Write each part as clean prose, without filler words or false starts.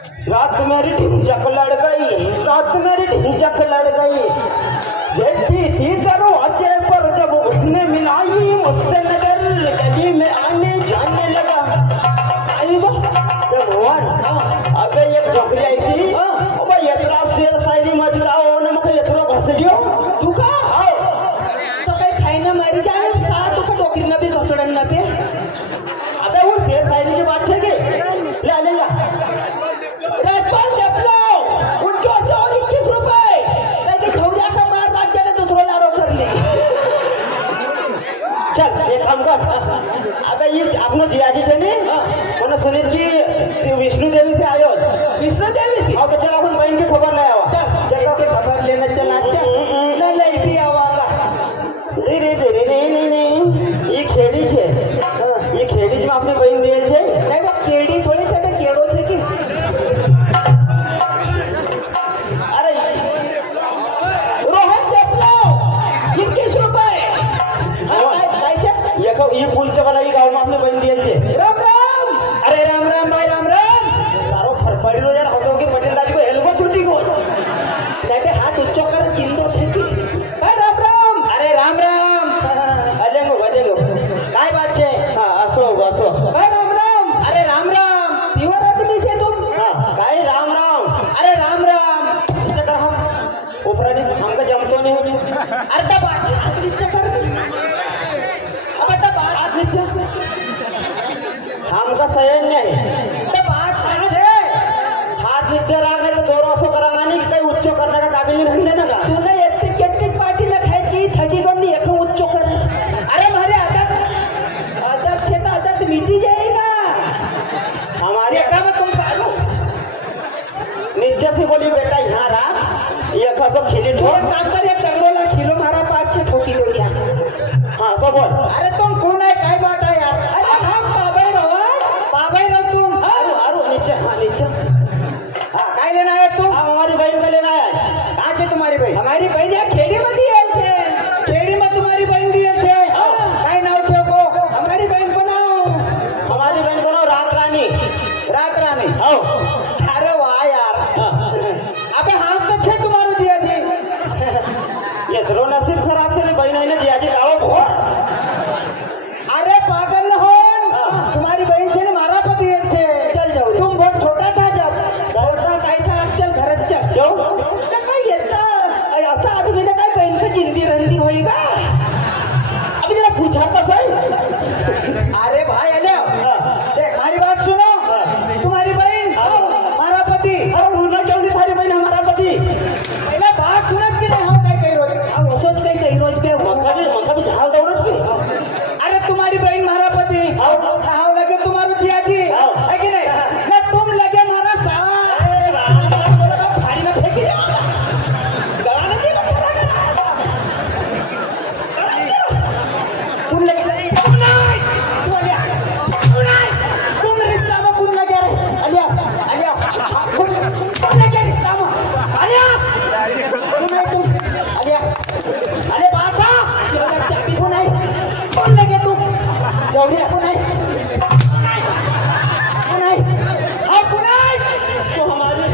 रात मेरी ढिंचक लड़ गई, रात मेरी ढिंचक लड़ गई, जैसी थी दरवाजे पर जब उसने मिलाई मुझसे नजर, गली में आने जाने लगा। आई भगवान, अबे एक झोपड़ी आई थी, अबे इतना शेर शायरी मचकाओ ने मग इतना घसडियो तू का आओ तो काही खायना मारी जाने साला तुका डोकरी ना बी घसडन ना ते अबे वो शेर शायरी की बात है के ले ले राजपाल जपलो उनके 21 रुपए लेकिन घोड़ा का मार राज्य ने दूसरा लारो कर ले चल एक काम कर। अबे ये आपने जियाजी थे ने मैंने सुनी कि विष्णु देवी से आयो, विष्णु देवी से और चल अपन बहन की खबर ले आवा, चल के खबर लेना चला ना ले भी आवागा रे रे रे रे रे ये खेड़ी छे, ये खेड़ी में अपनी बहन दिए छे नहीं वो केड़ी थोड़ी से बे केड़ो से की अरे रोहन जपलो 21 रुपए ये को ये पुल के वाला ये गांव में अपने बहन दिए छे। राम राम अरे राम राम भाई राम राम, सारो फरफड़ी लो यार होतो के पटेल दादी को हेलको छुट्टी को नहीं हाथ उच्च कर चिंतो से की राम राम अरे राम राम अले गो काय बात छे। हां असो राम राम अरे राम राम प्योर आदमी छे तुम हां काय राम राम अरे राम राम इसे कर हम उपरानी हमका जमतो नहीं अरे तब हाथ नीचे कर अब तब हाथ नीचे हमका सहन नहीं तब हाथ नीचे रखने तो दोनों असो कराना नहीं कहीं उच्च करने का काबिल नहीं रहने का तूने कितनी पार्टी में खाई की थकी को नहीं एक उच्च कर अरे हमारे आदत से तो आदत मिटी जाएगा हमारे काम में तुम पालो नीचे से बोली बेटा यहाँ रहा ये तो खिली तू एक काम कर एक दगड़ोला खिलो मारा 5-6 ठोकी लो क्या हाँ तो बोल अरे तुम कौन है काय बात है यार अरे हम बाबाई रहो बाबा ना तुम अरे अरे नीचे हाँ नीचे हाँ काय लेना है तुम हमारी बहन का लेना है कहाँ से तुम्हारी बहन हमारी बहन यहाँ खेड़ी में दी है खेड़ी में तुम्हारी बहन दी है काय नाव थे को हमारी बहन को नाओ हमारी बहन को नाव रात रानी आओ अरे वाह यार अबे हाथ तो छे तुम्हारो दिया जी ये तो नसीब खराब थे बहन ने दिया जी गाओ भोर अरे पागल हो तुम्हारी बहन से ने मारा पति है चल जाओ तुम बहुत छोटा था जब छोटा काय था चल घरात चल जो काय येता असा आदमी ने काय बहन का जिंदगी रंदी होईगा अभी जरा पूछा तो सही अरे भाई अले देख हमारी बात सुनो तुम्हारी बहन हमारा पति और उन्होंने क्यों नहीं तुम्हारी बहन हमारा पति पहले बात सुनत की नहीं हम काय कह रोज अब सोच के कहीं रोज पे मक्का भी झाल दौड़त की अरे तुम्हारी बहन हमारा पति हाउ लगे तुम्हारो जिया जी है कि नहीं ना तुम लगे हमारा सावा भारी में फेंकी गवाना की तुम लगे तुम रिश्ता में कौन लगे रे अलिया कौन लगे रिश्ता में अलिया तुम अलिया अरे बासा कौन लगे तुम जौड़िया कौन तो हमारी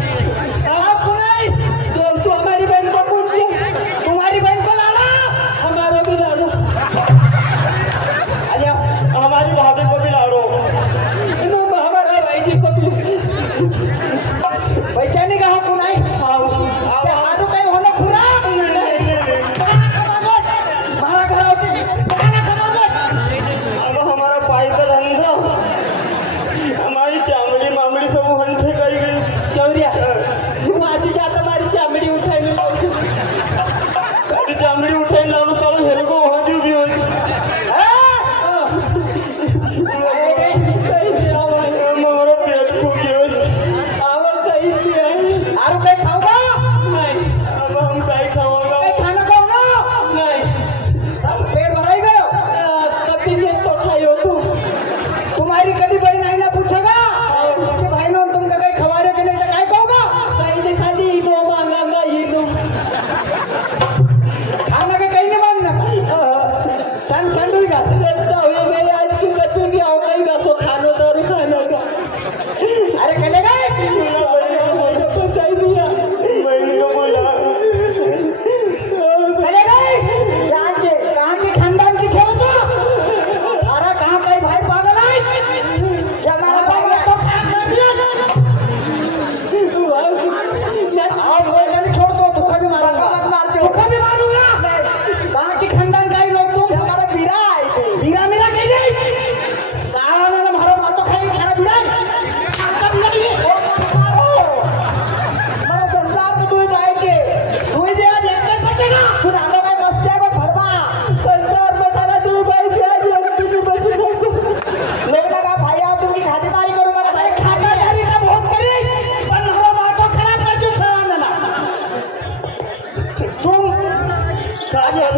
तो हमारी बहन को पूछ तुम्हारी बहन को लाना हमारा भी लाडो अलिया हमारी भाभी को भी लाड़ो हमारा भाई जी को भी वैज्ञानिक कहा कौन है हारू कहीं होना खुरा हमारा घर होती अब हमारा पाई तो रंग हमारी चामड़ी मामड़ी सब हंठे गई गई चौरिया तू आज जाता हमारी चामड़ी उठाई में सारी चामड़ी उठे लाओ सारा हेरे को वहां भी हुई हमारा पेट फूक गया आवा कहीं से आरो कहीं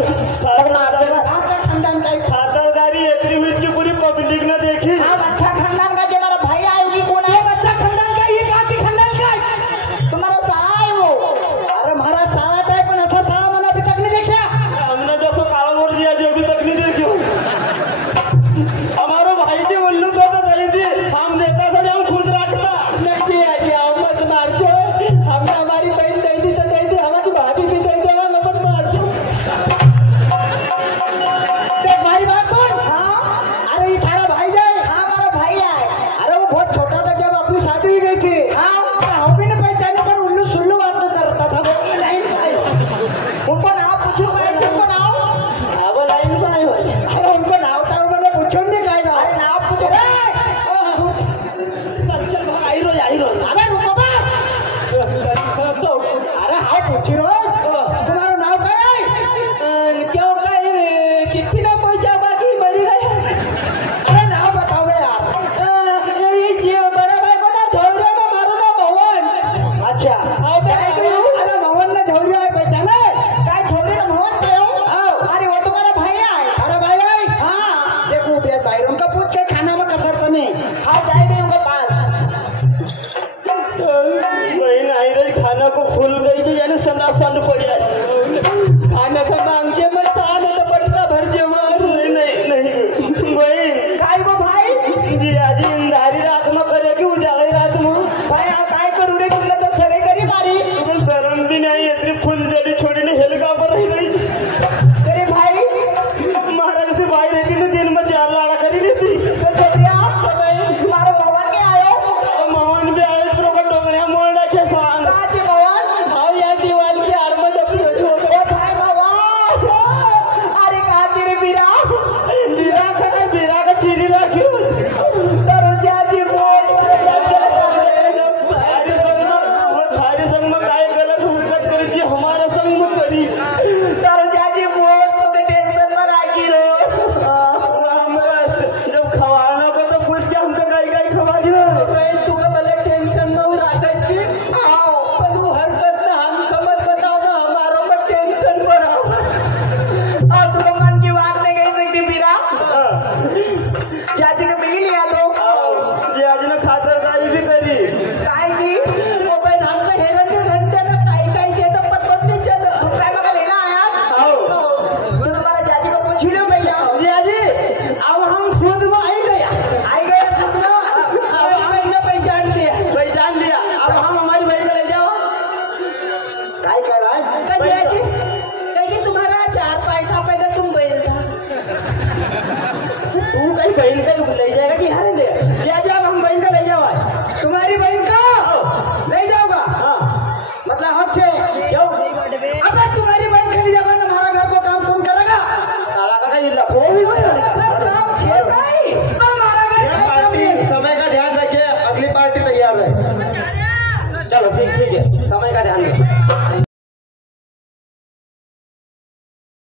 खानदान का खातरदारी इतनी हुई कि पूरी पब्लिक ने देखी। अच्छा खानदान का जो मेरा भाई आएगी कौन है? अच्छा खानदान का ये काकी खानदान का तुम्हारा साला है वो। अरे हमारा साला था कौन ऐसा साला मैंने अभी तक नहीं देखा। हमने जो तो काला वोट दिया जो अभी तक नहीं देखी। हमारो भाई जी उल्लू को तो नहीं दी, हम देता था हम खुद रखता नहीं दिया। मत मार दो, हमने हमारी बहन दे दी तो दे दी, हमारी भाभी भी दे दो, मत मार दो। देख भाई बात सुन। हाँ अरे ये थारा भाई जाए। हाँ हमारा भाई आए। अरे वो बहुत छोटा था जब अपनी शादी हुई गई थी। हाँ हम भी नहीं पहचाने पर उल्लू सुल्लू बात तो करता था वो। उनको नाम पूछो भाई, उनको नाम वो लाइन में आए हो। अरे उनको नाम था उन्होंने पूछो नहीं कहा। अरे नाम पूछो आई रो अरे रुको बात। अरे हाँ पूछी रो तुम्हारा नाम क्या है? क्यों कहीं चिट्ठी ना पहुंचा बाकी मरी गए। अरे नाम बताओ यार। ये जीव बड़ा भाई को ना झोल ना मारो ना भवन। अच्छा अरे मोहन ने झोलिया है पहचाने काय छोरी ने मोहन पे हो। अरे वो तुम्हारा भाई है। अरे भाई भाई हाँ देखो बे भाई उनका पूछ के खाना में कसर तो नहीं खा जाएंगे उनके पास। बहन आई रही खाना को फूल गई थी यानी सनासन पड़ जाए। खाना का मांगे मत खाना तो बटका भर जमार। नहीं बहन काय को भाई जी आज इंदारी रात में करेगी उजागरी रात में। भाई आप काय करू रे तुमने तो सगाई करी मारी। तो शर्म भी नहीं इतनी फुल जड़ी छोड़ी ने हेलगा पर रही गई। तेरे भाई महाराज से भाई रहती तो दिन में 4 लाड़ा करी लेती। तो छोटिया तुम्हारा मोहन के आयो। मोहन भी आए प्रोकर डोगरिया मोड़ रखे सान। काज मोहन हाँ यार दीवार की आर में जब हो ओ भाई मोहन अरे कहा तेरे बीरा बीरा का चीनी रखी दरोजा जी मोहन भारी संग में काय गलत हरकत करी थी हमारा संग में करी। दरोजा जी मोहन तुम्हें टेंशन में राखी रो। जब खवाना को तो पूछ के हमको गाई गाई खवा दियो। तू का भले टेंशन में राखा थी। आओ पर वो हरकत ना हम समझ बताओ ना हमारो पर टेंशन पर आओ। और तुम मन की बात नहीं कह सकती बीरा। चाची को मिली लिया तो ये आज ने खातरदारी भी करी। काय की वो बहन हमको हेरन के घंटे में काई के तो पता नहीं चला। काय मका लेना आया। आओ तो तुम्हारा चाची को पूछ लो भैया। जी अब हम खुद में आई गए खुद में। अब हमने पहचान लिया। अब हम हमारी बहन को ले जाओ। काय कह रहा है? कहीं तुम्हारा 4 पैसा पहले तुम बैल था। तू कहीं बहन का ले जाएगा कि हारे ले जाओ हम बहन का ले जाओ। तुम्हारी बहन को ले जाओगा। हाँ मतलब हम छे क्यों? अबे तुम्हारी बहन के लिए जाओगा ना हमारा घर को काम कौन करेगा? काला का ये लखो भी भाई हमारा घर का काम पार्टी है। समय का ध्यान रखिए, अगली पार्टी तैयार है। चलो ठीक है, समय का ध्यान रखिए।